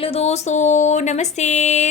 Hello दोस्तों, नमस्ते,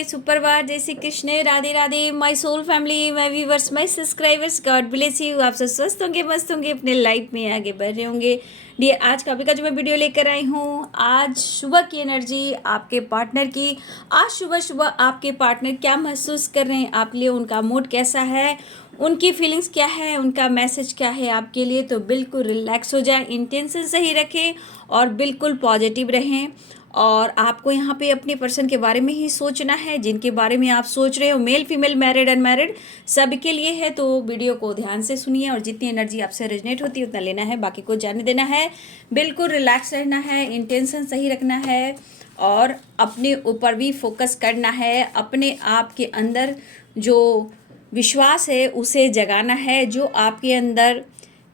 सुप्रभात, जय Shri Krishna, Radhe Radhe, my soul family, my viewers, my subscribers, God bless you. आप सब स्वस्थ होंगे, मस्त होंगे, अपने लाइफ में आगे बढ़ रहे होंगे। डियर, आज का अभी का जो मैं वीडियो लेकर आई हूँ, आज सुबह की एनर्जी आपके पार्टनर की। आज सुबह सुबह आपके पार्टनर क्या महसूस कर रहे हैं आपके लिए, उनका मूड कैसा है, उनकी फीलिंग्स क्या है, उनका मैसेज क्या है आपके लिए। तो बिल्कुल रिलैक्स हो जाए, इंटेंशन सही रखें और बिल्कुल पॉजिटिव रहें। और आपको यहाँ पे अपने पर्सन के बारे में ही सोचना है, जिनके बारे में आप सोच रहे हो, मेल फीमेल मैरिड अनमैरिड सबके लिए है। तो वीडियो को ध्यान से सुनिए और जितनी एनर्जी आपसे रेजनेट होती है उतना लेना है, बाकी को जाने देना है। बिल्कुल रिलैक्स रहना है, इंटेंशन सही रखना है और अपने ऊपर भी फोकस करना है। अपने आप के अंदर जो विश्वास है उसे जगाना है। जो आपके अंदर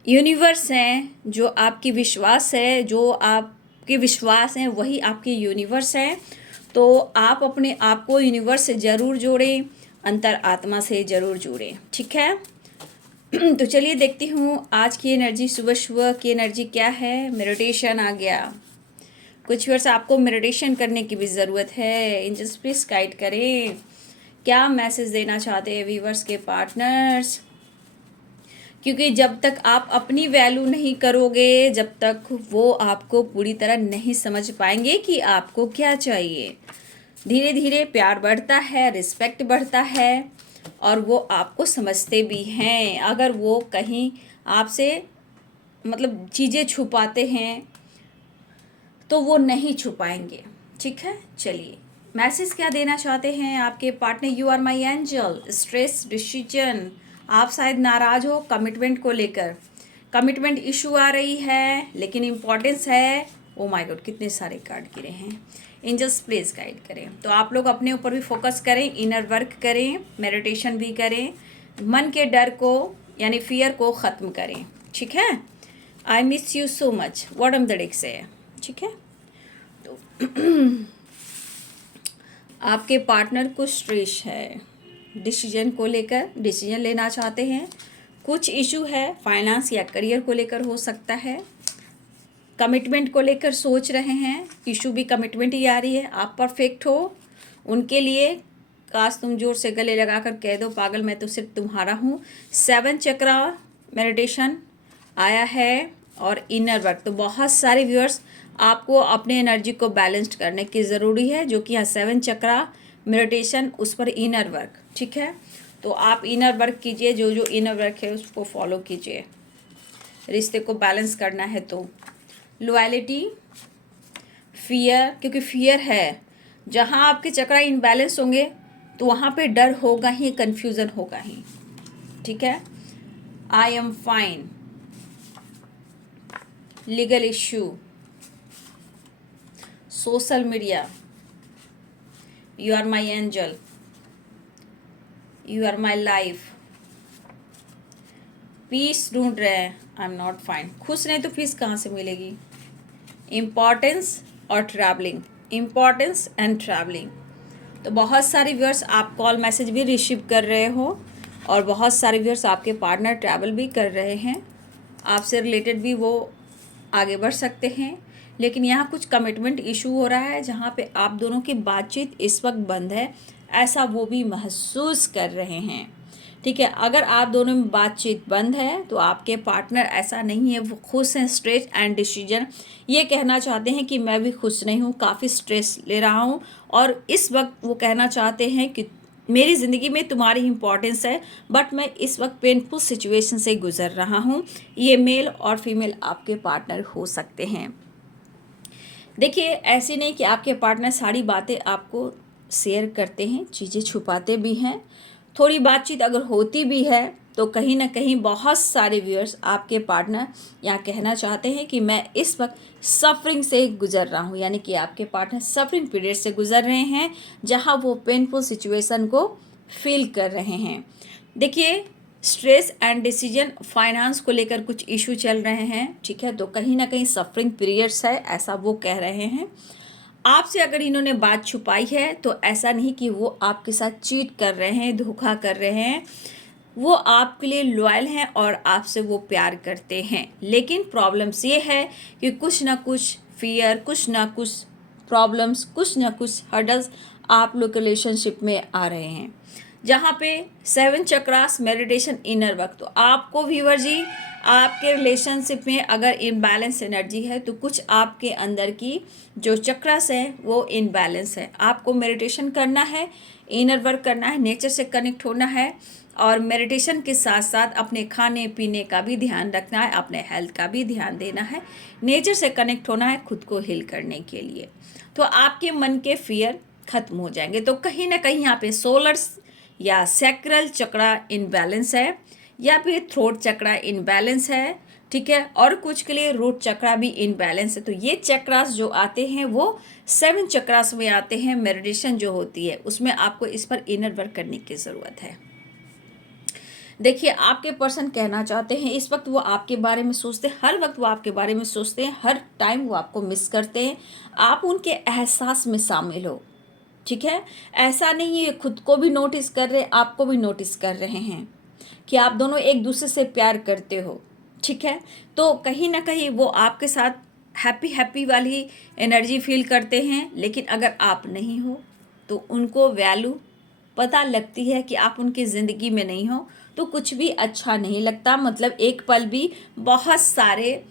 यूनिवर्स हैं, जो आपकी विश्वास है, जो आपके विश्वास हैं वही आपके यूनिवर्स हैं। तो आप अपने आप को यूनिवर्स से ज़रूर जोड़ें, अंतर आत्मा से ज़रूर जोड़ें, ठीक है। तो चलिए देखती हूँ आज की एनर्जी, सुबह सुबह की एनर्जी क्या है। मेडिटेशन आ गया, कुछ वर्ष आपको मेडिटेशन करने की भी ज़रूरत है। एंजल्स प्लीज गाइड करें, क्या मैसेज देना चाहते हैं व्यूवर्स के पार्टनर्स। क्योंकि जब तक आप अपनी वैल्यू नहीं करोगे, जब तक वो आपको पूरी तरह नहीं समझ पाएंगे कि आपको क्या चाहिए। धीरे धीरे प्यार बढ़ता है, रिस्पेक्ट बढ़ता है और वो आपको समझते भी हैं। अगर वो कहीं आपसे मतलब चीज़ें छुपाते हैं तो वो नहीं छुपाएंगे, ठीक है। चलिए मैसेज क्या देना चाहते हैं आपके partner. You are my angel, stress decision. आप शायद नाराज हो कमिटमेंट को लेकर, कमिटमेंट इशू आ रही है लेकिन इम्पोर्टेंस है। ओ माय गॉड, कितने सारे कार्ड गिरे हैं। एंजल्स प्लीज गाइड करें। तो आप लोग अपने ऊपर भी फोकस करें, इनर वर्क करें, मेडिटेशन भी करें, मन के डर को यानी फियर को ख़त्म करें, ठीक है। I miss you so much, bottom the deck से, ठीक है। तो आपके पार्टनर को स्ट्रेस है, डिसीजन को लेकर, डिसीजन लेना चाहते हैं। कुछ इशू है फाइनेंस या करियर को लेकर हो सकता है। कमिटमेंट को लेकर सोच रहे हैं, इशू भी कमिटमेंट ही आ रही है। आप परफेक्ट हो उनके लिए, काश तुम जोर से गले लगाकर कह दो पागल मैं तो सिर्फ तुम्हारा हूँ। 7 चक्रा मेडिटेशन आया है और इनर वर्क। तो बहुत सारे व्यूअर्स आपको अपने एनर्जी को बैलेंस्ड करने की ज़रूरी है, जो कि यहाँ 7 चक्रा मेडिटेशन, उस पर इनर वर्क, ठीक है। तो आप इनर वर्क कीजिए, जो जो इनर वर्क है उसको फॉलो कीजिए। रिश्ते को बैलेंस करना है तो लॉयल्टी, फियर, क्योंकि फियर है जहाँ आपके चक्रा इनबैलेंस होंगे तो वहाँ पे डर होगा ही, कन्फ्यूज़न होगा ही, ठीक है। I am fine, legal issue, social media, you are my angel, you are my life, peace ढूंढ रहे हैं, आई एम नॉट फाइन। खुश नहीं तो पीस कहाँ से मिलेगी। इम्पॉर्टेंस और ट्रैवलिंग, इम्पॉर्टेंस एंड ट्रैवलिंग। तो बहुत सारे व्यूअर्स आप कॉल मैसेज भी रिसीव कर रहे हो और बहुत सारे व्यूअर्स आपके पार्टनर ट्रैवल भी कर रहे हैं, आपसे रिलेटेड भी वो आगे बढ़ सकते हैं। लेकिन यहाँ कुछ कमिटमेंट इशू हो रहा है जहाँ पे आप दोनों की बातचीत इस वक्त बंद है, ऐसा वो भी महसूस कर रहे हैं, ठीक है। अगर आप दोनों में बातचीत बंद है तो आपके पार्टनर ऐसा नहीं है, वो खुश हैं, स्ट्रेस एंड डिसीजन ये कहना चाहते हैं कि मैं भी खुश नहीं हूँ, काफ़ी स्ट्रेस ले रहा हूँ। और इस वक्त वो कहना चाहते हैं कि मेरी ज़िंदगी में तुम्हारी इम्पोर्टेंस है, बट मैं इस वक्त पेनफुल सिचुएशन से गुजर रहा हूँ। ये मेल और फीमेल आपके पार्टनर हो सकते हैं। देखिए ऐसे नहीं कि आपके पार्टनर सारी बातें आपको शेयर करते हैं, चीज़ें छुपाते भी हैं। थोड़ी बातचीत अगर होती भी है तो कहीं ना कहीं बहुत सारे व्यूअर्स आपके पार्टनर यहाँ कहना चाहते हैं कि मैं इस वक्त सफरिंग से गुजर रहा हूँ, यानी कि आपके पार्टनर सफरिंग पीरियड से गुजर रहे हैं जहाँ वो पेनफुल सिचुएशन को फील कर रहे हैं। देखिए स्ट्रेस एंड डिसीजन, फाइनेंस को लेकर कुछ इशू चल रहे हैं, ठीक है। तो कहीं ना कहीं सफरिंग पीरियड्स है, ऐसा वो कह रहे हैं। आपसे अगर इन्होंने बात छुपाई है तो ऐसा नहीं कि वो आपके साथ चीट कर रहे हैं, धोखा कर रहे हैं। वो आपके लिए लॉयल हैं और आपसे वो प्यार करते हैं। लेकिन प्रॉब्लम्स ये है कि कुछ ना कुछ फियर, कुछ ना कुछ प्रॉब्लम्स, कुछ ना कुछ हर्डल्स आप लोग के रिलेशनशिप में आ रहे हैं। जहाँ पे 7 चक्रास मेडिटेशन इनर वर्क, तो आपको व्यूअर जी आपके रिलेशनशिप में अगर इनबैलेंस एनर्जी है तो कुछ आपके अंदर की जो चक्रास है वो इनबैलेंस है। आपको मेडिटेशन करना है, इनर वर्क करना है, नेचर से कनेक्ट होना है, और मेडिटेशन के साथ साथ अपने खाने पीने का भी ध्यान रखना है, अपने हेल्थ का भी ध्यान देना है, नेचर से कनेक्ट होना है खुद को हील करने के लिए। तो आपके मन के फियर खत्म हो जाएंगे। तो कहीं ना कहीं यहाँ पे सोलर या सैक्रल चक्रा इनबैलेंस है, या फिर थ्रोट चक्रा इनबैलेंस है, ठीक है, और कुछ के लिए रूट चक्रा भी इनबैलेंस है। तो ये चक्रास जो आते हैं वो 7 चक्रास में आते हैं। मेडिटेशन जो होती है उसमें आपको इस पर इनर वर्क करने की ज़रूरत है। देखिए, आपके पर्सन कहना चाहते हैं इस वक्त वो आपके बारे में सोचते हैं, हर वक्त वो आपके बारे में सोचते हैं, हर टाइम वो आपको मिस करते हैं। आप उनके एहसास में शामिल हो, ठीक है। ऐसा नहीं है, खुद को भी नोटिस कर रहे, आपको भी नोटिस कर रहे हैं कि आप दोनों एक दूसरे से प्यार करते हो, ठीक है। तो कहीं ना कहीं वो आपके साथ हैप्पी हैप्पी वाली एनर्जी फील करते हैं, लेकिन अगर आप नहीं हो तो उनको वैल्यू पता लगती है कि आप उनकी ज़िंदगी में नहीं हो तो कुछ भी अच्छा नहीं लगता। मतलब एक पल भी बहुत सारे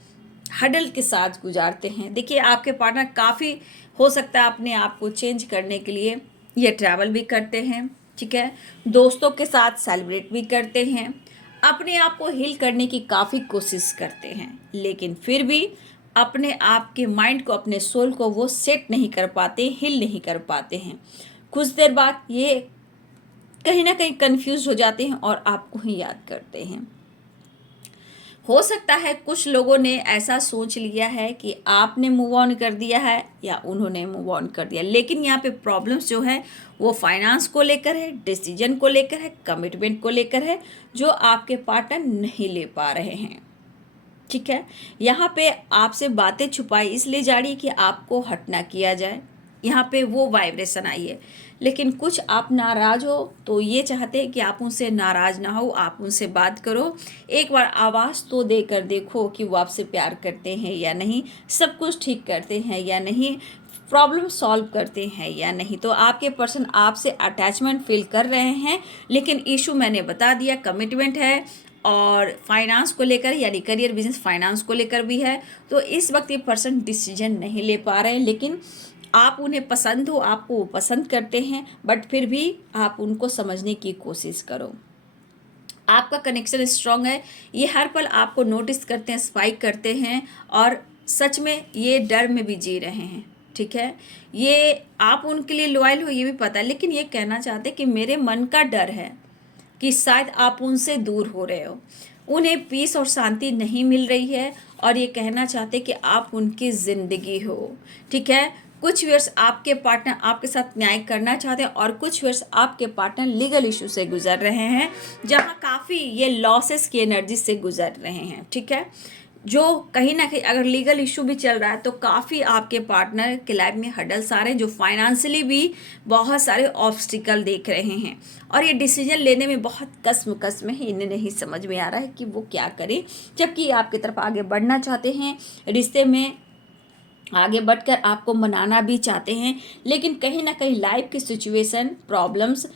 हडल के साथ गुजारते हैं। देखिए, आपके पार्टनर काफ़ी हो सकता है अपने आप को चेंज करने के लिए ये ट्रैवल भी करते हैं, ठीक है, दोस्तों के साथ सेलिब्रेट भी करते हैं, अपने आप को हील करने की काफ़ी कोशिश करते हैं, लेकिन फिर भी अपने आप के माइंड को, अपने सोल को वो सेट नहीं कर पाते, हील नहीं कर पाते हैं। कुछ देर बाद ये कहीं ना कहीं कंफ्यूज हो जाते हैं और आपको ही याद करते हैं। हो सकता है कुछ लोगों ने ऐसा सोच लिया है कि आपने मूव ऑन कर दिया है या उन्होंने मूव ऑन कर दिया, लेकिन यहाँ पे प्रॉब्लम्स जो है वो फाइनेंस को लेकर है, डिसीजन को लेकर है, कमिटमेंट को लेकर है, जो आपके पार्टनर नहीं ले पा रहे हैं, ठीक है। यहाँ पे आपसे बातें छुपाई इसलिए जा रही है कि आपको हट ना किया जाए, यहाँ पे वो वाइब्रेशन आई है। लेकिन कुछ आप नाराज़ हो तो ये चाहते हैं कि आप उनसे नाराज़ ना हो, आप उनसे बात करो, एक बार आवाज़ तो देकर देखो कि वो आपसे प्यार करते हैं या नहीं, सब कुछ ठीक करते हैं या नहीं, प्रॉब्लम सॉल्व करते हैं या नहीं। तो आपके पर्सन आपसे अटैचमेंट फील कर रहे हैं, लेकिन इशू मैंने बता दिया कमिटमेंट है और फाइनेंस को लेकर, यानी करियर बिजनेस फाइनेंस को लेकर भी है। तो इस वक्त ये पर्सन डिसीजन नहीं ले पा रहे हैं, लेकिन आप उन्हें पसंद हो, आपको वो पसंद करते हैं, बट फिर भी आप उनको समझने की कोशिश करो। आपका कनेक्शन स्ट्रांग है, ये हर पल आपको नोटिस करते हैं, स्पाइक करते हैं, और सच में ये डर में भी जी रहे हैं, ठीक है। ये आप उनके लिए लॉयल हो ये भी पता है, लेकिन ये कहना चाहते कि मेरे मन का डर है कि शायद आप उनसे दूर हो रहे हो, उन्हें पीस और शांति नहीं मिल रही है, और ये कहना चाहते कि आप उनकी ज़िंदगी हो, ठीक है। कुछ वर्ष आपके पार्टनर आपके साथ न्याय करना चाहते हैं, और कुछ वर्ष आपके पार्टनर लीगल इशू से गुजर रहे हैं, जहां काफ़ी ये लॉसेस की एनर्जी से गुजर रहे हैं, ठीक है। जो कहीं ना कहीं अगर लीगल इशू भी चल रहा है तो काफ़ी आपके पार्टनर के लाइफ में हडल्स आ रहे हैं, जो फाइनेंशियली भी बहुत सारे ऑब्स्टिकल देख रहे हैं, और ये डिसीजन लेने में बहुत कसमकस में है, इन्हें नहीं समझ में आ रहा है कि वो क्या करें, जबकि आपकी तरफ आगे बढ़ना चाहते हैं, रिश्ते में आगे बढ़कर आपको मनाना भी चाहते हैं, लेकिन कहीं ना कहीं लाइफ की सिचुएशन, प्रॉब्लम्स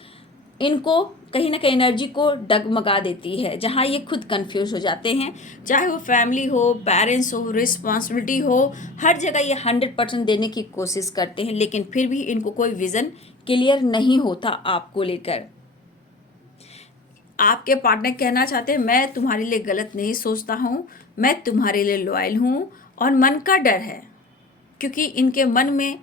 इनको कहीं ना कहीं एनर्जी को डगमगा देती है, जहाँ ये खुद कंफ्यूज हो जाते हैं। चाहे वो फैमिली हो, पेरेंट्स हो, रिस्पॉन्सिबिलिटी हो, हर जगह ये 100% देने की कोशिश करते हैं, लेकिन फिर भी इनको कोई विज़न क्लियर नहीं होता आपको लेकर। आपके पार्टनर कहना चाहते हैं मैं तुम्हारे लिए गलत नहीं सोचता हूँ, मैं तुम्हारे लिए लॉयल हूँ, और मन का डर है क्योंकि इनके मन में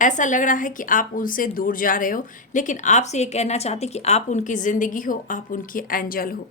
ऐसा लग रहा है कि आप उनसे दूर जा रहे हो, लेकिन आपसे ये कहना चाहते कि आप उनकी ज़िंदगी हो, आप उनकी एंजल हो।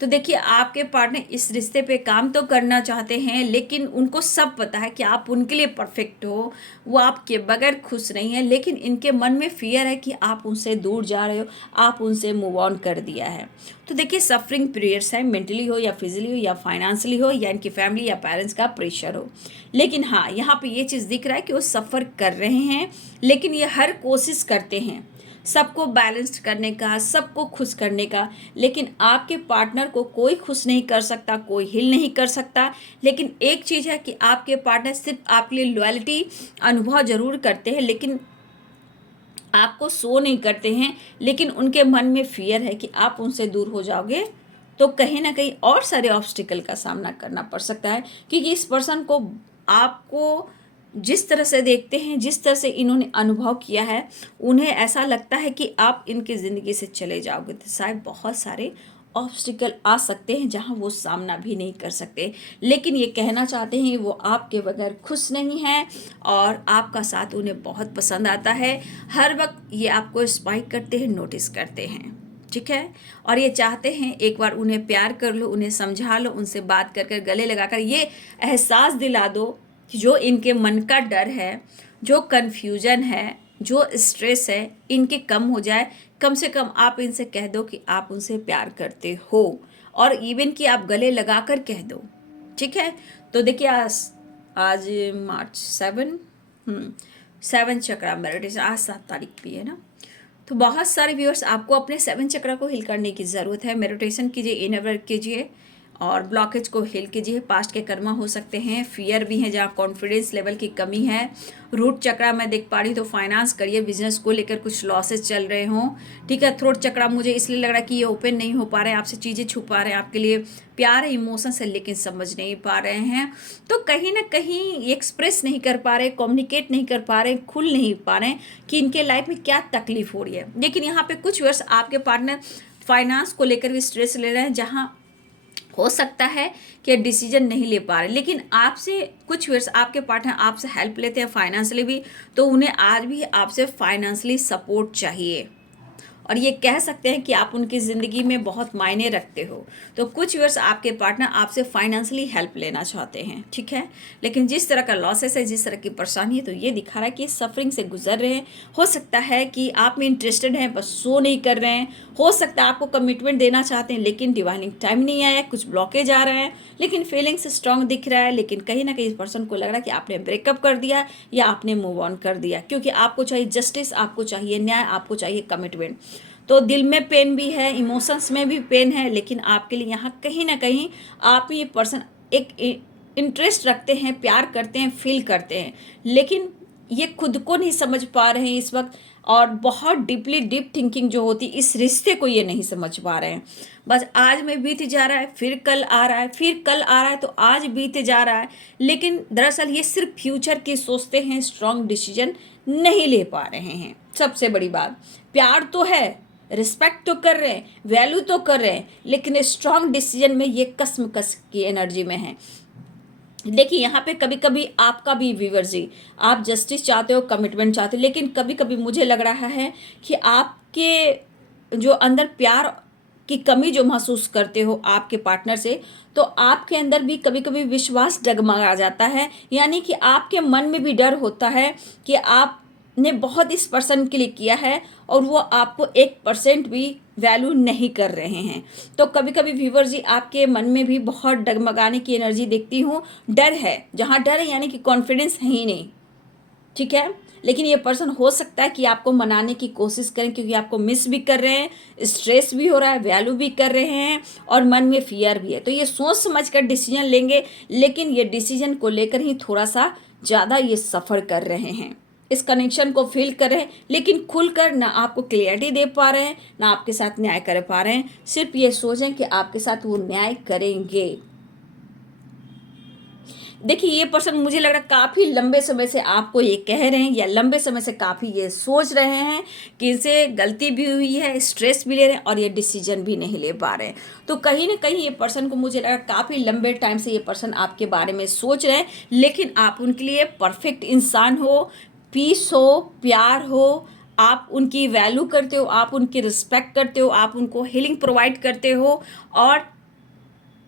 तो देखिए, आपके पार्टनर इस रिश्ते पे काम तो करना चाहते हैं, लेकिन उनको सब पता है कि आप उनके लिए परफेक्ट हो, वो आपके बगैर खुश नहीं है, लेकिन इनके मन में फियर है कि आप उनसे दूर जा रहे हो, आप उनसे मूव ऑन कर दिया है। तो देखिए, सफरिंग पीरियड्स है, मेंटली हो या फिजिकली हो या फाइनेंशियली हो या इनकी फैमिली या पेरेंट्स का प्रेशर हो, लेकिन हाँ, यहाँ पे ये चीज़ दिख रहा है कि वो सफ़र कर रहे हैं, लेकिन ये हर कोशिश करते हैं सबको बैलेंस्ड करने का, सबको खुश करने का। लेकिन आपके पार्टनर को कोई खुश नहीं कर सकता, कोई हील नहीं कर सकता। लेकिन एक चीज़ है कि आपके पार्टनर सिर्फ आपके लिए लॉयल्टी अनुभव ज़रूर करते हैं, लेकिन आपको शो नहीं करते हैं। लेकिन उनके मन में फियर है कि आप उनसे दूर हो जाओगे तो कहीं ना कहीं और सारे ऑब्स्टिकल का सामना करना पड़ सकता है, क्योंकि इस पर्सन को आपको जिस तरह से देखते हैं, जिस तरह से इन्होंने अनुभव किया है, उन्हें ऐसा लगता है कि आप इनकी ज़िंदगी से चले जाओगे तो शायद बहुत सारे ऑब्स्टिकल आ सकते हैं जहां वो सामना भी नहीं कर सकते। लेकिन ये कहना चाहते हैं वो आपके बगैर खुश नहीं हैं और आपका साथ उन्हें बहुत पसंद आता है। हर वक्त ये आपको स्पाइक करते हैं, नोटिस करते हैं, ठीक है। और ये चाहते हैं एक बार उन्हें प्यार कर लो, उन्हें समझा लो, उनसे बात कर कर गले लगाकर ये एहसास दिला दो कि जो इनके मन का डर है, जो कन्फ्यूजन है, जो स्ट्रेस है, इनके कम हो जाए। कम से कम आप इनसे कह दो कि आप उनसे प्यार करते हो, और इवन कि आप गले लगा कर कह दो, ठीक है। तो देखिए आज मार्च 7 चक्रा मेडिटेशन, आज 7 तारीख भी है ना। तो बहुत सारे व्यूअर्स, आपको अपने 7 चक्रा को हिल करने की ज़रूरत है। मेडिटेशन कीजिए, इनर वर्क कीजिए और ब्लॉकेज को हिल कीजिए। पास्ट के कर्मा हो सकते हैं, फियर भी हैं जहाँ कॉन्फिडेंस लेवल की कमी है। रूट चक्रा मैं देख पा रही हूँ तो फाइनेंस, करियर, बिजनेस को लेकर कुछ लॉसेस चल रहे हों, ठीक है। थ्रोट चक्रा मुझे इसलिए लग रहा है कि ये ओपन नहीं हो पा रहे हैं, आपसे चीज़ें छुपा रहे हैं, आपके लिए प्यार है, इमोशंस है, लेकिन समझ नहीं पा रहे हैं। तो कहीं ना कहीं एक्सप्रेस नहीं कर पा रहे, कम्युनिकेट नहीं कर पा रहे, खुल नहीं पा रहे कि इनके लाइफ में क्या तकलीफ हो रही है। लेकिन यहाँ पे कुछ वर्ष आपके पार्टनर फाइनेंस को लेकर भी स्ट्रेस ले रहे हैं, जहाँ हो सकता है कि डिसीजन नहीं ले पा रहे। लेकिन आपसे कुछ वर्ष आपके पार्टनर आपसे हेल्प लेते हैं फाइनेंशियली भी, तो उन्हें आज भी आपसे फाइनेंशियली सपोर्ट चाहिए और ये कह सकते हैं कि आप उनकी ज़िंदगी में बहुत मायने रखते हो। तो कुछ वर्ष आपके पार्टनर आपसे फाइनेंशियली हेल्प लेना चाहते हैं, ठीक है। लेकिन जिस तरह का लॉसेस है, जिस तरह की परेशानी है, तो ये दिखा रहा है कि सफरिंग से गुजर रहे हैं। हो सकता है कि आप में इंटरेस्टेड हैं बस शो नहीं कर रहे हैं। हो सकता है आपको कमिटमेंट देना चाहते हैं लेकिन डिवाइनिंग टाइम नहीं आया, कुछ ब्लॉकेज आ रहे हैं, लेकिन फीलिंग्स स्ट्रांग दिख रहा है। लेकिन कहीं ना कहीं इस पर्सन को लग रहा है कि आपने ब्रेकअप कर दिया या आपने मूव ऑन कर दिया, क्योंकि आपको चाहिए जस्टिस, आपको चाहिए न्याय, आपको चाहिए कमिटमेंट। तो दिल में पेन भी है, इमोशंस में भी पेन है, लेकिन आपके लिए यहाँ कहीं ना कहीं आप ये पर्सन एक इंटरेस्ट रखते हैं, प्यार करते हैं, फील करते हैं, लेकिन ये खुद को नहीं समझ पा रहे हैं इस वक्त। और बहुत डीप थिंकिंग जो होती है इस रिश्ते को ये नहीं समझ पा रहे हैं। बस आज में बीत जा रहा है, फिर कल आ रहा है, फिर कल आ रहा है, तो आज बीत जा रहा है। लेकिन दरअसल ये सिर्फ फ्यूचर की सोचते हैं, स्ट्रॉन्ग डिसीजन नहीं ले पा रहे हैं। सबसे बड़ी बात, प्यार तो है, रिस्पेक्ट तो कर रहे हैं, वैल्यू तो कर रहे हैं, लेकिन स्ट्रॉन्ग डिसीजन में ये कसमकस की एनर्जी में है। देखिए यहाँ पे कभी कभी आपका भी व्यूअर जी, आप जस्टिस चाहते हो, कमिटमेंट चाहते हो, लेकिन कभी कभी मुझे लग रहा है कि आपके जो अंदर प्यार की कमी जो महसूस करते हो आपके पार्टनर से, तो आपके अंदर भी कभी कभी विश्वास डगमगा जाता है। यानी कि आपके मन में भी डर होता है कि आपने बहुत इस पर्सन के लिए किया है और वो आपको 1% भी वैल्यू नहीं कर रहे हैं। तो कभी कभी व्यूअर जी आपके मन में भी बहुत डगमगाने की एनर्जी देखती हूँ, डर है। जहाँ डर है यानी कि कॉन्फिडेंस है ही नहीं, ठीक है। लेकिन ये पर्सन हो सकता है कि आपको मनाने की कोशिश करें, क्योंकि आपको मिस भी कर रहे हैं, स्ट्रेस भी हो रहा है, वैल्यू भी कर रहे हैं और मन में फियर भी है। तो ये सोच समझ कर डिसीजन लेंगे, लेकिन ये डिसीजन को लेकर ही थोड़ा सा ज़्यादा ये सफ़र कर रहे हैं, इस कनेक्शन को फील कर रहे हैं, लेकिन खुलकर ना आपको क्लियरिटी दे पा रहे हैं, ना आपके साथ न्याय कर पा रहे हैं। सिर्फ ये सोचें कि आपके साथ वो न्याय करेंगे। देखिए ये पर्सन मुझे लग रहा है काफ़ी लंबे समय से आपको ये कह रहे हैं, या लंबे समय से काफ़ी ये सोच रहे हैं कि इनसे गलती भी हुई है, स्ट्रेस भी ले रहे हैं और ये डिसीजन भी नहीं ले पा रहे हैं। तो कहीं ना कहीं ये पर्सन को मुझे लग रहा है काफ़ी लंबे टाइम से ये पर्सन आपके बारे में सोच रहे हैं, लेकिन आप उनके लिए परफेक्ट इंसान हो, पीस हो, प्यार हो, आप उनकी वैल्यू करते हो, आप उनकी रिस्पेक्ट करते हो, आप उनको हीलिंग प्रोवाइड करते हो, और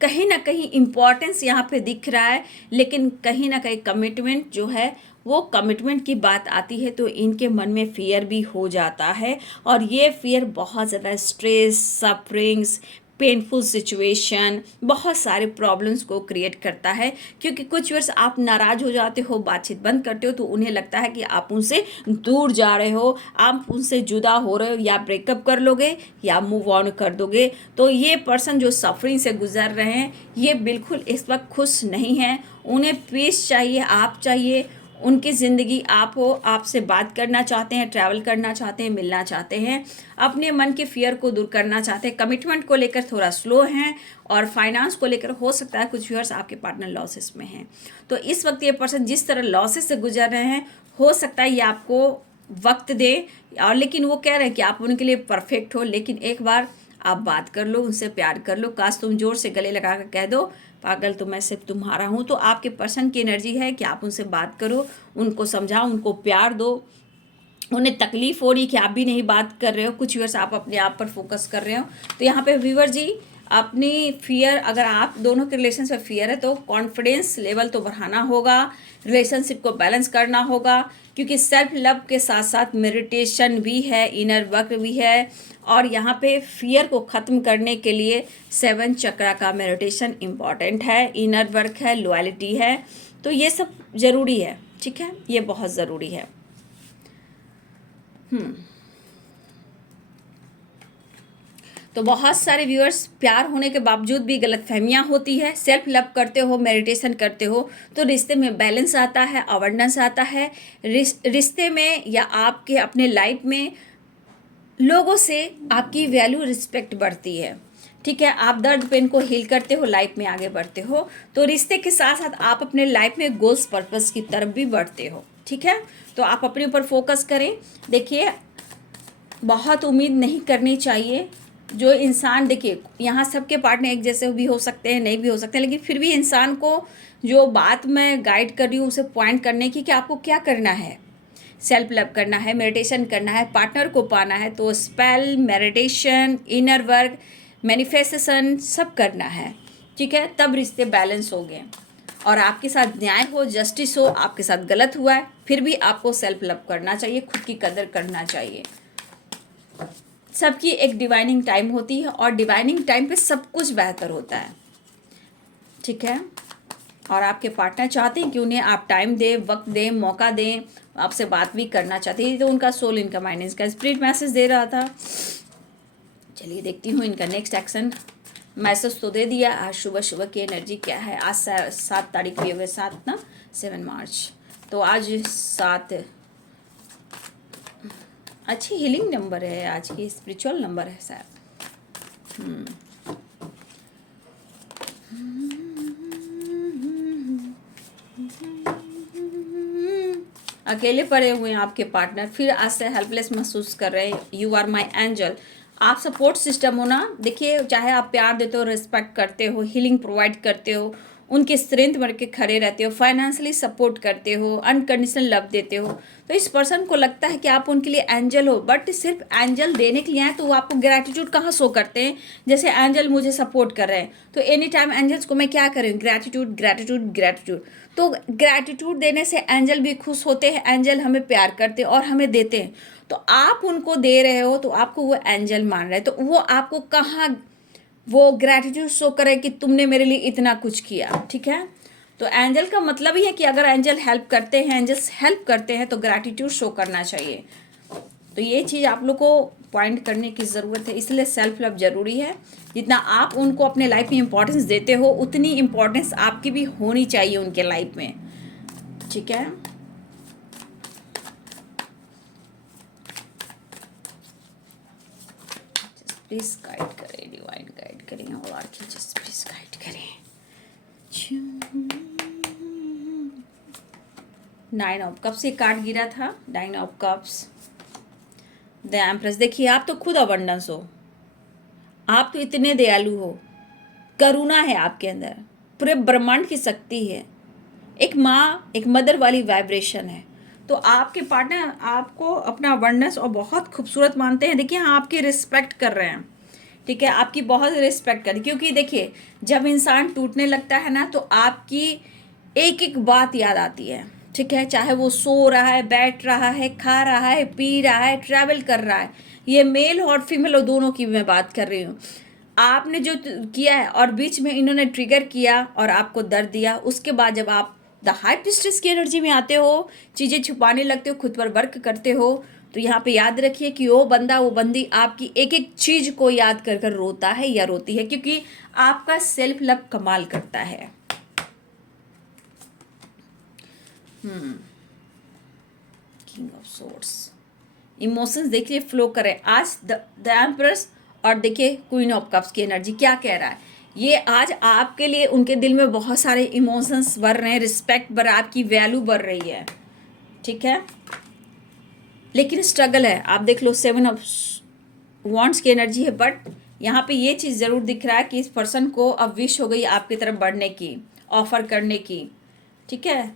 कहीं ना कहीं इम्पॉर्टेंस यहाँ पे दिख रहा है। लेकिन कहीं ना कहीं कमिटमेंट जो है, वो कमिटमेंट की बात आती है तो इनके मन में फियर भी हो जाता है, और ये फियर बहुत ज़्यादा स्ट्रेस, सफरिंग्स, पेनफुल सिचुएशन, बहुत सारे प्रॉब्लम्स को क्रिएट करता है। क्योंकि कुछ वर्ष आप नाराज़ हो जाते हो, बातचीत बंद करते हो, तो उन्हें लगता है कि आप उनसे दूर जा रहे हो, आप उनसे जुदा हो रहे हो, या ब्रेकअप कर लोगे या मूव ऑन कर दोगे। तो ये पर्सन जो सफरिंग से गुजर रहे हैं, ये बिल्कुल इस वक्त खुश नहीं है। उन्हें पीस चाहिए, आप चाहिए, उनकी ज़िंदगी आप हो, आपसे बात करना चाहते हैं, ट्रैवल करना चाहते हैं, मिलना चाहते हैं, अपने मन के फियर को दूर करना चाहते हैं। कमिटमेंट को लेकर थोड़ा स्लो हैं, और फाइनेंस को लेकर हो सकता है कुछ व्यूअर्स आपके पार्टनर लॉसेस में हैं। तो इस वक्त ये पर्सन जिस तरह लॉसेस से गुजर रहे हैं, हो सकता है ये आपको वक्त दे, और लेकिन वो कह रहे हैं कि आप उनके लिए परफेक्ट हो। लेकिन एक बार आप बात कर लो, उनसे प्यार कर लो, काश तुम जोर से गले लगा कर कह दो, पागल तो मैं सिर्फ तुम्हारा हूँ। तो आपके पर्सन की एनर्जी है कि आप उनसे बात करो, उनको समझाओ, उनको प्यार दो। उन्हें तकलीफ हो रही कि आप भी नहीं बात कर रहे हो, कुछ व्यूअर्स आप अपने आप पर फोकस कर रहे हो। तो यहाँ पे व्यूअर जी, अपनी फियर, अगर आप दोनों के रिलेशन में फियर है तो कॉन्फिडेंस लेवल तो बढ़ाना होगा, रिलेशनशिप को बैलेंस करना होगा। क्योंकि सेल्फ लव के साथ साथ मेडिटेशन भी है, इनर वर्क भी है, और यहाँ पे फियर को ख़त्म करने के लिए 7 चक्रा का मेडिटेशन इम्पॉर्टेंट है, इनर वर्क है, लॉयल्टी है। तो ये सब ज़रूरी है, ठीक है, ये बहुत ज़रूरी है। तो बहुत सारे व्यूअर्स, प्यार होने के बावजूद भी गलतफहमियां होती है। सेल्फ लव करते हो, मेडिटेशन करते हो, तो रिश्ते में बैलेंस आता है, अवेयरनेस आता है। रिश्ते में या आपके अपने लाइफ में लोगों से आपकी वैल्यू, रिस्पेक्ट बढ़ती है, ठीक है। आप दर्द पेन को हील करते हो, लाइफ में आगे बढ़ते हो। तो रिश्ते के साथ साथ आप अपने लाइफ में गोल्स, पर्पस की तरफ भी बढ़ते हो, ठीक है। तो आप अपने ऊपर फोकस करें। देखिए, बहुत उम्मीद नहीं करनी चाहिए। जो इंसान, देखिए यहाँ सबके पार्टनर एक जैसे भी हो सकते हैं, नहीं भी हो सकते हैं, लेकिन फिर भी इंसान को जो बात मैं गाइड कर रही हूँ उसे पॉइंट करने की कि आपको क्या करना है। सेल्फ लव करना है, मेडिटेशन करना है, पार्टनर को पाना है, तो spell, meditation, inner work, manifestation सब करना है, ठीक है। तब रिश्ते बैलेंस हो गए और आपके साथ न्याय हो, जस्टिस हो। आपके साथ गलत हुआ है, फिर भी आपको सेल्फ लव करना चाहिए, खुद की कदर करना चाहिए। सबकी एक डिवाइनिंग टाइम होती है, और डिवाइनिंग टाइम पे सब कुछ बेहतर होता है, ठीक है। और आपके पार्टनर चाहते हैं कि उन्हें आप टाइम दें, वक्त दें, मौका दें, आपसे बात भी करना चाहते हैं। तो उनका सोल, इनका माइंड, इसका स्पिरिट मैसेज दे रहा था। चलिए देखती हूँ इनका नेक्स्ट एक्शन। मैसेज तो दे दिया। आज सुबह सुबह की एनर्जी क्या है। आज 7 तारीख भी हो गई, 7 मार्च। तो आज 7 अच्छी हीलिंग नंबर है, आज की स्पिरिचुअल नंबर है शायद। अकेले पड़े हुए हैं आपके पार्टनर, फिर आज से हेल्पलेस महसूस कर रहे हैं। You are my angel. आप सपोर्ट सिस्टम हो ना। देखिए, चाहे आप प्यार देते हो, रिस्पेक्ट करते हो, हीलिंग प्रोवाइड करते हो, उनके स्ट्रेंथ बन के खड़े रहते हो, फाइनेंशियली सपोर्ट करते हो, अनकंडीशनल लव देते हो, तो इस पर्सन को लगता है कि आप उनके लिए एंजल हो। बट सिर्फ एंजल देने के लिए आए तो वो आपको ग्रैटिट्यूड कहाँ शो करते हैं। जैसे एंजल मुझे सपोर्ट कर रहे हैं, तो एनी टाइम एंजल्स को मैं क्या करूँ, ग्रैटिट्यूड ग्रैटिट्यूड ग्रैटिट्यूड। तो ग्रैटिट्यूड देने से एंजल भी खुश होते हैं, एंजल हमें प्यार करते हैं और हमें देते हैं। तो आप उनको दे रहे हो तो आपको वो एंजल मान रहे हैं, तो वो आपको कहाँ वो ग्रैटिट्यूड शो करे कि तुमने मेरे लिए इतना कुछ किया, ठीक है। तो एंजल का मतलब ही है कि अगर एंजल हेल्प करते हैं, एंजल्स हेल्प करते हैं, तो ग्रैटिट्यूड शो करना चाहिए। तो ये चीज़ आप लोग को पॉइंट करने की ज़रूरत है। इसलिए सेल्फ लव ज़रूरी है। जितना आप उनको अपने लाइफ में इम्पोर्टेंस देते हो, उतनी इम्पोर्टेंस आपकी भी होनी चाहिए उनके लाइफ में, ठीक है। प्लीज़ गाइड करें, डिवाइन गाइड करें, और आर्किटेक्चर्स प्लीज़ गाइड करें। 9 ऑफ कप्स से कार्ड गिरा था, 9 ऑफ कप्स, द एम्प्रेस। देखिए, आप तो खुद अबंडेंस हो, आप तो इतने दयालु हो, करुणा है आपके अंदर, पूरे ब्रह्मांड की शक्ति है, एक माँ, एक मदर वाली वाइब्रेशन है। तो आपके पार्टनर आपको अपना अबंडेंस और बहुत खूबसूरत मानते हैं। देखिए, हाँ, आपकी रिस्पेक्ट कर रहे हैं, ठीक है, आपकी बहुत रिस्पेक्ट करें। क्योंकि देखिए, जब इंसान टूटने लगता है ना, तो आपकी एक एक बात याद आती है, ठीक है। चाहे वो सो रहा है, बैठ रहा है, खा रहा है, पी रहा है, ट्रैवल कर रहा है, ये मेल और फीमेल और दोनों की मैं बात कर रही हूँ। आपने जो किया है और बीच में इन्होंने ट्रिगर किया और आपको दर्द दिया, उसके बाद जब आप द हाई प्रिस्टेस की एनर्जी में आते हो, चीज़ें छुपाने लगते हो, खुद पर वर्क करते हो, तो यहाँ पे याद रखिए कि वो बंदा वो बंदी आपकी एक एक चीज़ को याद कर कर रोता है या रोती है, क्योंकि आपका सेल्फ लव कमाल करता है। किंग ऑफ सोर्ड्स, इमोशंस देखिए फ्लो करें आज द एम्प्रेस, और देखिए क्वीन ऑफ कप्स की एनर्जी क्या कह रहा है। ये आज आपके लिए उनके दिल में बहुत सारे इमोशंस बढ़ रहे हैं, रिस्पेक्ट बढ़, आपकी वैल्यू बढ़ रही है, ठीक है, लेकिन स्ट्रगल है। आप देख लो 7 ऑफ वॉन्ड्स की एनर्जी है, बट यहाँ पे ये चीज़ ज़रूर दिख रहा है कि इस पर्सन को अब विश हो गई आपकी तरफ बढ़ने की, ऑफर करने की, ठीक है।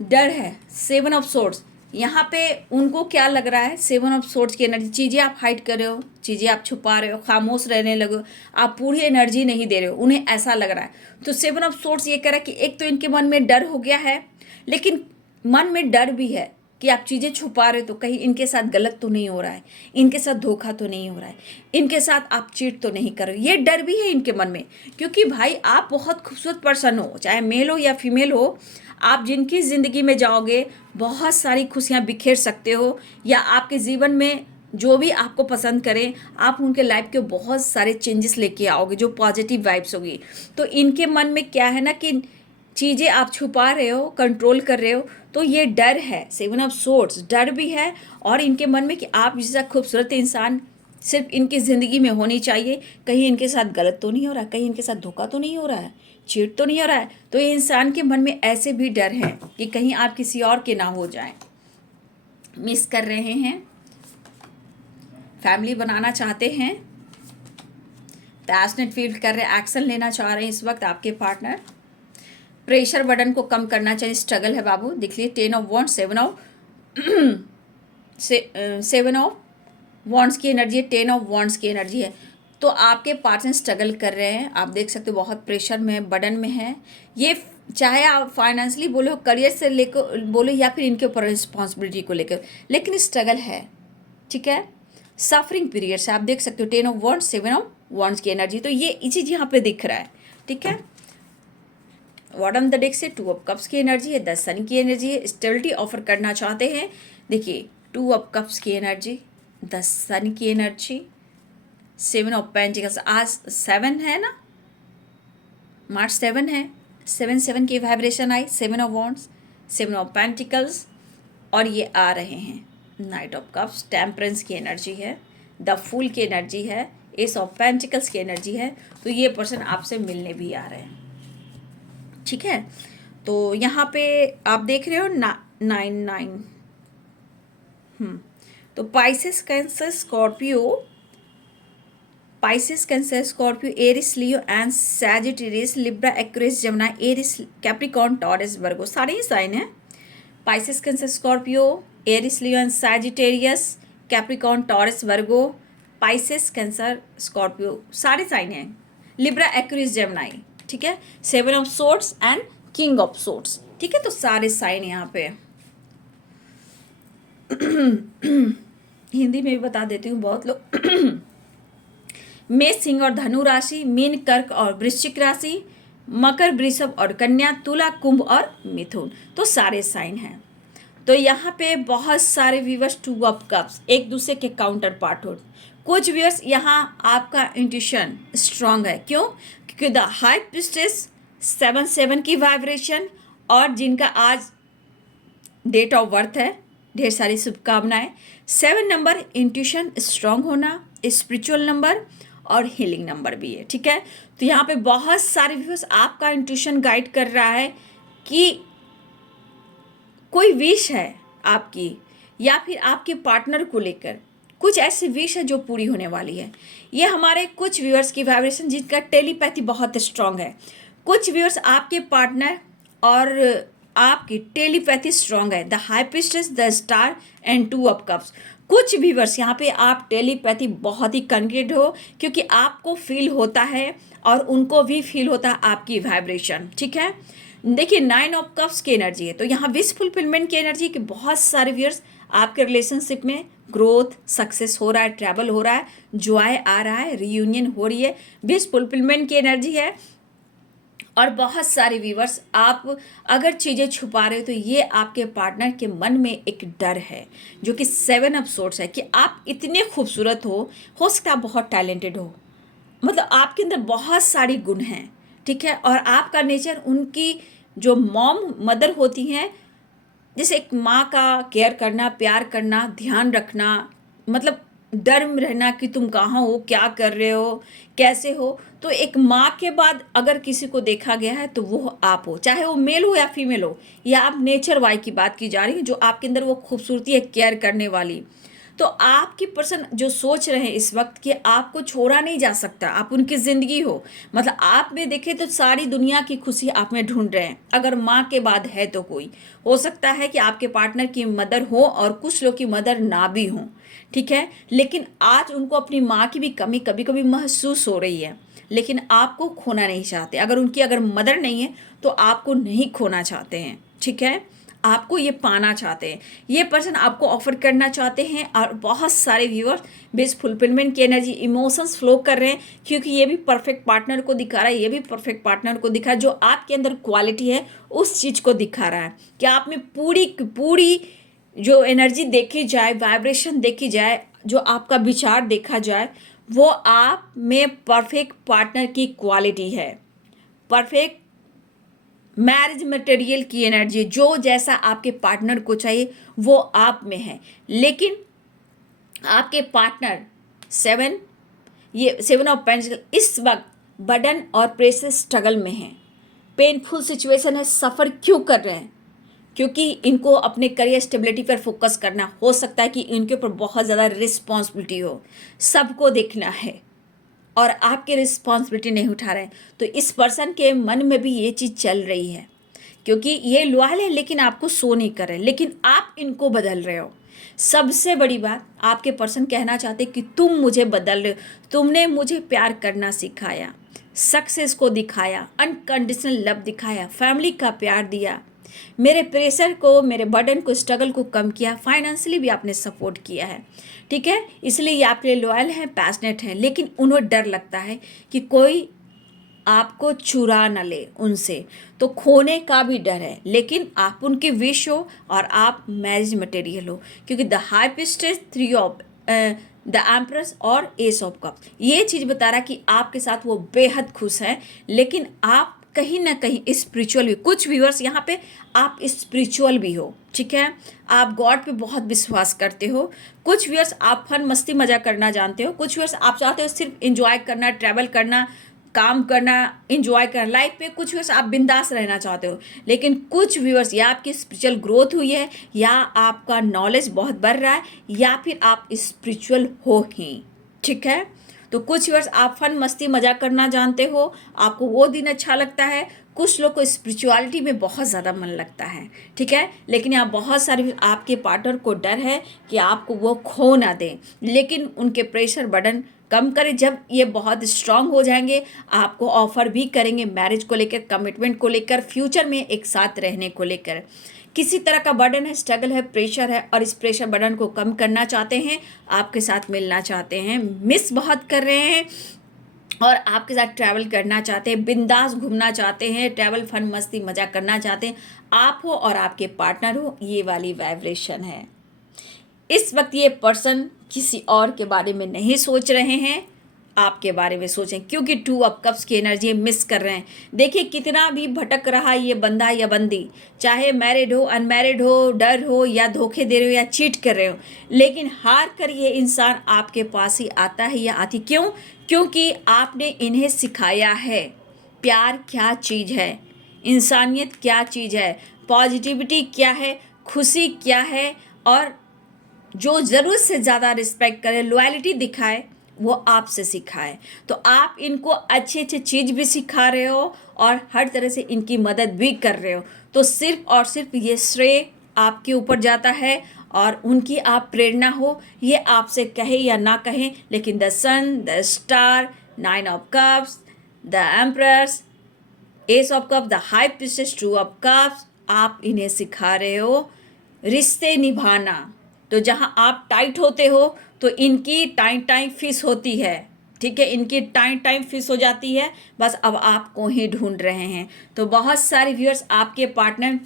डर है 7 ऑफ सोर्ड्स, यहाँ पे उनको क्या लग रहा है, 7 ऑफ सोर्ड्स की एनर्जी, चीज़ें आप हाइड कर रहे हो, चीज़ें आप छुपा रहे हो, खामोश रहने लगे हो, आप पूरी एनर्जी नहीं दे रहे हो, उन्हें ऐसा लग रहा है। तो 7 ऑफ सोर्ड्स ये कह रहा है कि एक तो इनके मन में डर हो गया है, लेकिन मन में डर भी है कि आप चीज़ें छुपा रहे हो तो कहीं इनके साथ गलत तो नहीं हो रहा है, इनके साथ धोखा तो नहीं हो रहा है, इनके साथ आप चीट तो नहीं कर रहे हो, ये डर भी है इनके मन में। क्योंकि भाई आप बहुत खूबसूरत पर्सन हो, चाहे मेल हो या फीमेल हो, आप जिनकी ज़िंदगी में जाओगे बहुत सारी खुशियाँ बिखेर सकते हो, या आपके जीवन में जो भी आपको पसंद करें आप उनके लाइफ के बहुत सारे चेंजेस लेके आओगे, जो पॉजिटिव वाइब्स होगी। तो इनके मन में क्या है ना कि चीज़ें आप छुपा रहे हो, कंट्रोल कर रहे हो, तो ये डर है, 7 ऑफ सोर्ड्स, डर भी है, और इनके मन में कि आप जैसा खूबसूरत इंसान सिर्फ इनकी ज़िंदगी में होनी चाहिए, कहीं इनके साथ गलत तो नहीं हो रहा है, कहीं इनके साथ धोखा तो नहीं हो रहा है, चीट तो नहीं हो रहा है। तो ये इंसान के मन में ऐसे भी डर है कि कहीं आप किसी और के ना हो जाएं, मिस कर रहे हैं, फैमिली बनाना चाहते हैं, पैशनेट फील कर रहे हैं, एक्शन लेना चाह रहे हैं इस वक्त आपके पार्टनर, प्रेशर बर्डन को कम करना चाहिए, स्ट्रगल है बाबू। देख लीजिए 10 ऑफ वॉन्ड्स, 7 ऑफ वॉन्ड्स की एनर्जी है, 10 ऑफ वॉन्ड्स की एनर्जी है। तो आपके पार्टनर स्ट्रगल कर रहे हैं, आप देख सकते हो बहुत प्रेशर में, बर्डन में है ये, चाहे आप फाइनेंशियली बोलो, करियर से लेकर बोलो, या फिर इनके ऊपर रिस्पॉन्सिबिलिटी को लेकर, लेकिन स्ट्रगल है, ठीक है, सफरिंग पीरियड से। आप देख सकते हो 10 ऑफ वॉन्ड्स, 7 ऑफ वॉन्ड्स की एनर्जी, तो ये चीज़ यहाँ पे दिख रहा है, ठीक है। बॉटम द डेक से 2 ऑफ कप्स की एनर्जी है, 10 सन की एनर्जी है, स्टेबिलिटी ऑफर करना चाहते हैं। देखिए 2 ऑफ कप्स की एनर्जी, 10 सन की एनर्जी, 7 ऑफ पेंटिकल्स, आज 7 है ना, मार्च 7 है, 7 की vibration I, 7 of wands, 7 of pentacles, और ये आ रहे हैं नाइट ऑफ कप्स, टेम्परेंस की एनर्जी है, द फूल की एनर्जी है, एस ऑफ पेंटिकल्स की एनर्जी है। तो ये पर्सन आपसे मिलने भी आ रहे हैं, ठीक है। तो यहाँ पे आप देख रहे हो 9 तो Pisces Cancer Scorpio Aries Leo and Sagittarius, Libra Aquarius Gemini, Aries Capricorn Taurus Virgo, सारे ही साइन है। Pisces Cancer Scorpio Aries Leo and Sagittarius Capricorn Taurus Virgo, Pisces Cancer Scorpio सारे साइन हैं, लिब्रा एक्वेरियस जमुनाई, ठीक है, 7 of swords and king of swords, ठीक है। तो सारे साइन यहाँ पे हिंदी में भी बता देती हूँ, बहुत लोग मेष, सिंह और धनु राशि, मीन, कर्क और वृश्चिक राशि, मकर, वृषभ और कन्या, तुला, कुंभ और मिथुन, तो सारे साइन हैं। तो यहाँ पे बहुत सारे व्यूअर्स 2 ऑफ कप्स, एक दूसरे के काउंटर पार्ट हो। कुछ व्यूअर्स यहाँ आपका इंट्यूशन स्ट्रांग है, क्यों? क्योंकि द हाई प्रिस्टेस 7 की वाइब्रेशन, और जिनका आज डेट ऑफ बर्थ है, ढेर सारी शुभकामनाएं। 7 नंबर इंट्यूशन स्ट्रांग होना, स्पिरिचुअल नंबर और हीलिंग नंबर भी है, ठीक है। तो यहाँ पे बहुत सारे व्यूअर्स आपका इंट्यूशन गाइड कर रहा है कि कोई विश है आपकी, या फिर आपके पार्टनर को लेकर कुछ ऐसी विश है जो पूरी होने वाली है। ये हमारे कुछ व्यूअर्स की वाइब्रेशन जिनका टेलीपैथी बहुत स्ट्रांग है। कुछ व्यूअर्स आपके पार्टनर और आपकी टेलीपैथी स्ट्रांग है, the high priestess, the star and 2 of cups. कुछ व्यूअर्स यहाँ पे आप टेलीपैथी बहुत ही कनेक्टेड हो, क्योंकि आपको फील होता है और उनको भी फील होता है आपकी वाइब्रेशन, ठीक है। देखिए 9 ऑफ कप्स की एनर्जी है, तो यहाँ विश फुलफिलमेंट की एनर्जी कि बहुत सारे व्यूअर्स आपके रिलेशनशिप में ग्रोथ, सक्सेस हो रहा है, ट्रैवल हो रहा है, जॉय आ रहा है, रियूनियन हो रही है, विश फुलफिलमेंट की एनर्जी है। और बहुत सारे व्यूवर्स, आप अगर चीज़ें छुपा रहे हो तो ये आपके पार्टनर के मन में एक डर है, जो कि 7 ऑफ सोर्ट्स है, कि आप इतने खूबसूरत हो सकता है आप बहुत टैलेंटेड हो, मतलब आपके अंदर बहुत सारी गुण हैं, ठीक है। और आपका नेचर, उनकी जो मॉम मदर होती हैं, जैसे एक माँ का केयर करना, प्यार करना, ध्यान रखना, मतलब डर में रहना कि तुम कहाँ हो, क्या कर रहे हो, कैसे हो। तो एक माँ के बाद अगर किसी को देखा गया है तो वो आप हो, चाहे वो मेल हो या फीमेल हो, या आप नेचर वाई की बात की जा रही है, जो आपके अंदर वो खूबसूरती है केयर करने वाली। तो आपकी पर्सन जो सोच रहे हैं इस वक्त कि आपको छोड़ा नहीं जा सकता, आप उनकी ज़िंदगी हो, मतलब आप में देखें तो सारी दुनिया की खुशी आप में ढूंढ रहे हैं। अगर माँ के बाद है तो कोई हो सकता है कि आपके पार्टनर की मदर हो और कुछ लोग की मदर ना भी हो, ठीक है। लेकिन आज उनको अपनी माँ की भी कमी कभी कभी महसूस हो रही है, लेकिन आपको खोना नहीं चाहते। अगर उनकी अगर मदर नहीं है तो आपको नहीं खोना चाहते हैं, ठीक है। आपको ये पाना चाहते हैं, ये पर्सन आपको ऑफर करना चाहते हैं। और बहुत सारे व्यूअर्स बेस फुलफिलमेंट की एनर्जी, इमोशंस फ्लो कर रहे हैं, क्योंकि ये भी परफेक्ट पार्टनर को दिखा रहा है, ये भी परफेक्ट पार्टनर को दिखा रहा है। जो आपके अंदर क्वालिटी है उस चीज़ को दिखा रहा है कि आप में पूरी पूरी जो एनर्जी देखी जाए, वाइब्रेशन देखी जाए, जो आपका विचार देखा जाए, वो आप में परफेक्ट पार्टनर की क्वालिटी है, परफेक्ट मैरिज मटेरियल की एनर्जी, जो जैसा आपके पार्टनर को चाहिए वो आप में है। लेकिन आपके पार्टनर 7 ऑफ पेंटिकल इस वक्त बर्डन और प्रेशर स्ट्रगल में है, पेनफुल सिचुएशन है, सफ़र क्यों कर रहे हैं? क्योंकि इनको अपने करियर स्टेबिलिटी पर फोकस करना, हो सकता है कि इनके ऊपर बहुत ज़्यादा रिस्पॉन्सिबिलिटी हो, सबको देखना है और आपकी रिस्पॉन्सिबिलिटी नहीं उठा रहे हैं। तो इस पर्सन के मन में भी ये चीज़ चल रही है, क्योंकि ये लॉयल है लेकिन आपको शो नहीं कर रहे, लेकिन आप इनको बदल रहे हो। सबसे बड़ी बात, आपके पर्सन कहना चाहते कि तुम मुझे बदल रहे हो, तुमने मुझे प्यार करना सिखाया, सक्सेस को दिखाया, अनकंडीशनल लव दिखाया, फैमिली का प्यार दिया, मेरे प्रेशर को, मेरे बर्डन को, स्ट्रगल को कम किया, फाइनेंशियली भी आपने सपोर्ट किया है, ठीक है। इसलिए ये आपके लिए लॉयल हैं, पैशनेट हैं। लेकिन उन्हें डर लगता है कि कोई आपको चुरा न ले उनसे, तो खोने का भी डर है। लेकिन आप उनके विश हो और आप मैरिज मटेरियल हो, क्योंकि the high priestess, 3 of the empress और एस ऑफ कप, ये चीज़ बता रहा है कि आपके साथ वो बेहद खुश हैं। लेकिन आप कहीं ना कहीं स्पिरिचुअल भी, कुछ व्यूअर्स यहाँ पे आप स्पिरिचुअल भी हो, ठीक है। आप गॉड पे बहुत विश्वास करते हो। कुछ व्यूअर्स आप फन मस्ती मजा करना जानते हो। कुछ व्यूअर्स आप चाहते हो सिर्फ इंजॉय करना, ट्रैवल करना, काम करना, इंजॉय करना लाइफ पे। कुछ व्यूअर्स आप बिंदास रहना चाहते हो। लेकिन कुछ व्यूअर्स या आपकी स्पिरिचुअल ग्रोथ हुई है, या आपका नॉलेज बहुत बढ़ रहा है, या फिर आप स्पिरिचुअल हो ही, ठीक है। तो कुछ व्यूअर्स आप फन मस्ती मजाक करना जानते हो, आपको वो दिन अच्छा लगता है। कुछ लोग को स्पिरिचुअलिटी में बहुत ज़्यादा मन लगता है, ठीक है। लेकिन यहाँ बहुत सारे आपके पार्टनर को डर है कि आपको वो खो ना दें, लेकिन उनके प्रेशर बर्डन कम करें। जब ये बहुत स्ट्रांग हो जाएंगे, आपको ऑफर भी करेंगे मैरिज को लेकर, कमिटमेंट को लेकर, फ्यूचर में एक साथ रहने को लेकर। किसी तरह का बर्डन है, स्ट्रगल है, प्रेशर है, और इस प्रेशर बर्डन को कम करना चाहते हैं, आपके साथ मिलना चाहते हैं, मिस बहुत कर रहे हैं और आपके साथ ट्रैवल करना चाहते हैं, बिंदास घूमना चाहते हैं, ट्रैवल फन मस्ती मजा करना चाहते हैं। आप हो और आपके पार्टनर हो, ये वाली वाइब्रेशन है। इस वक्त ये पर्सन किसी और के बारे में नहीं सोच रहे हैं, आपके बारे में सोचें, क्योंकि 2 ऑफ कप्स की एनर्जी मिस कर रहे हैं। देखिए कितना भी भटक रहा ये बंदा या बंदी, चाहे मैरिड हो, अनमैरिड हो, डर हो, या धोखे दे रहे हो, या चीट कर रहे हो, लेकिन हार कर ये इंसान आपके पास ही आता है या आती। क्यों? क्योंकि आपने इन्हें सिखाया है प्यार क्या चीज़ है, इंसानियत क्या चीज़ है, पॉजिटिविटी क्या है, खुशी क्या है, और जो ज़रूरत से ज़्यादा रिस्पेक्ट करे, लॉयल्टी दिखाए, वो आपसे सिखाए। तो आप इनको अच्छे अच्छे चीज़ भी सिखा रहे हो और हर तरह से इनकी मदद भी कर रहे हो। तो सिर्फ और सिर्फ ये श्रेय आपके ऊपर जाता है और उनकी आप प्रेरणा हो। ये आपसे कहे या ना कहें, लेकिन the sun, the star, 9 of cups, the empress, ace of cup, the high priestess, 2 of cups, आप इन्हें सिखा रहे हो रिश्ते निभाना। तो जहाँ आप टाइट होते हो तो इनकी टाइम फिश होती है, ठीक है, इनकी टाइम फिश हो जाती है, बस अब आपको ही ढूंढ रहे हैं। तो बहुत सारे व्यूअर्स आपके पार्टनर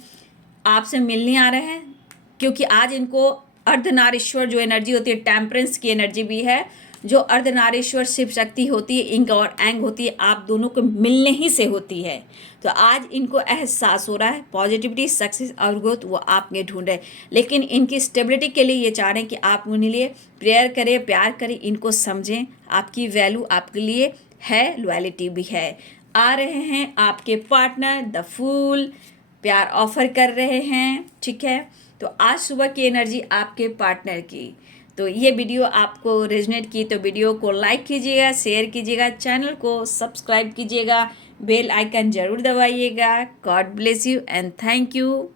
आपसे मिलने आ रहे हैं, क्योंकि आज इनको अर्धनारीश्वर जो एनर्जी होती है, टेम्परेंस की एनर्जी भी है, जो अर्धनारीश्वर शिव शक्ति होती है, इंग और एंग होती है, आप दोनों को मिलने ही से होती है। तो आज इनको एहसास हो रहा है पॉजिटिविटी, सक्सेस और ग्रोथ वो आप में ढूंढ रहे, लेकिन इनकी स्टेबिलिटी के लिए ये चाह रहे हैं कि आप उन्हें लिए प्रेयर करें, प्यार करें, इनको समझें, आपकी वैल्यू आपके लिए है, लॉयलिटी भी है। आ रहे हैं आपके पार्टनर द फूल, प्यार ऑफर कर रहे हैं, ठीक है। तो आज सुबह की एनर्जी आपके पार्टनर की। तो ये वीडियो आपको रेजोनेट की तो वीडियो को लाइक कीजिएगा, शेयर कीजिएगा, चैनल को सब्सक्राइब कीजिएगा, बेल आइकन जरूर दबाइएगा। God bless you and thank you.